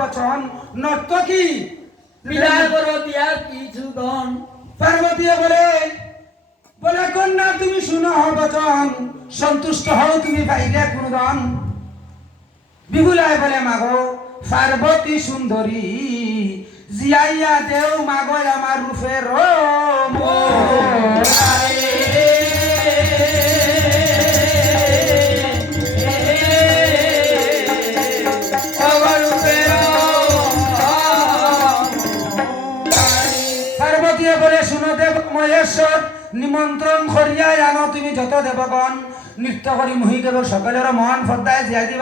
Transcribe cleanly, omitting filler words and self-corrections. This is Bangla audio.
বচন নর্তকী বিদায় করো দিয়া কিছু ধন। পার্বতী বলে কন্যা তুমি শুনো বচন, সন্তুষ্ট হও তুমি পাইলে কোন ধন। বিহুলায় বলে মাগো পার্বতী সুন্দরী, জিয়াইয়া দেও মাগো আমার রূপের বলে শুনো দেব মহেশ্বর, নিমন্ত্রণ করিয়া আনো তুমি যত দেবগণ, নৃত্য করি মহি কেবল সকলের মহান শ্রদ্ধায় জিয়া দিবা।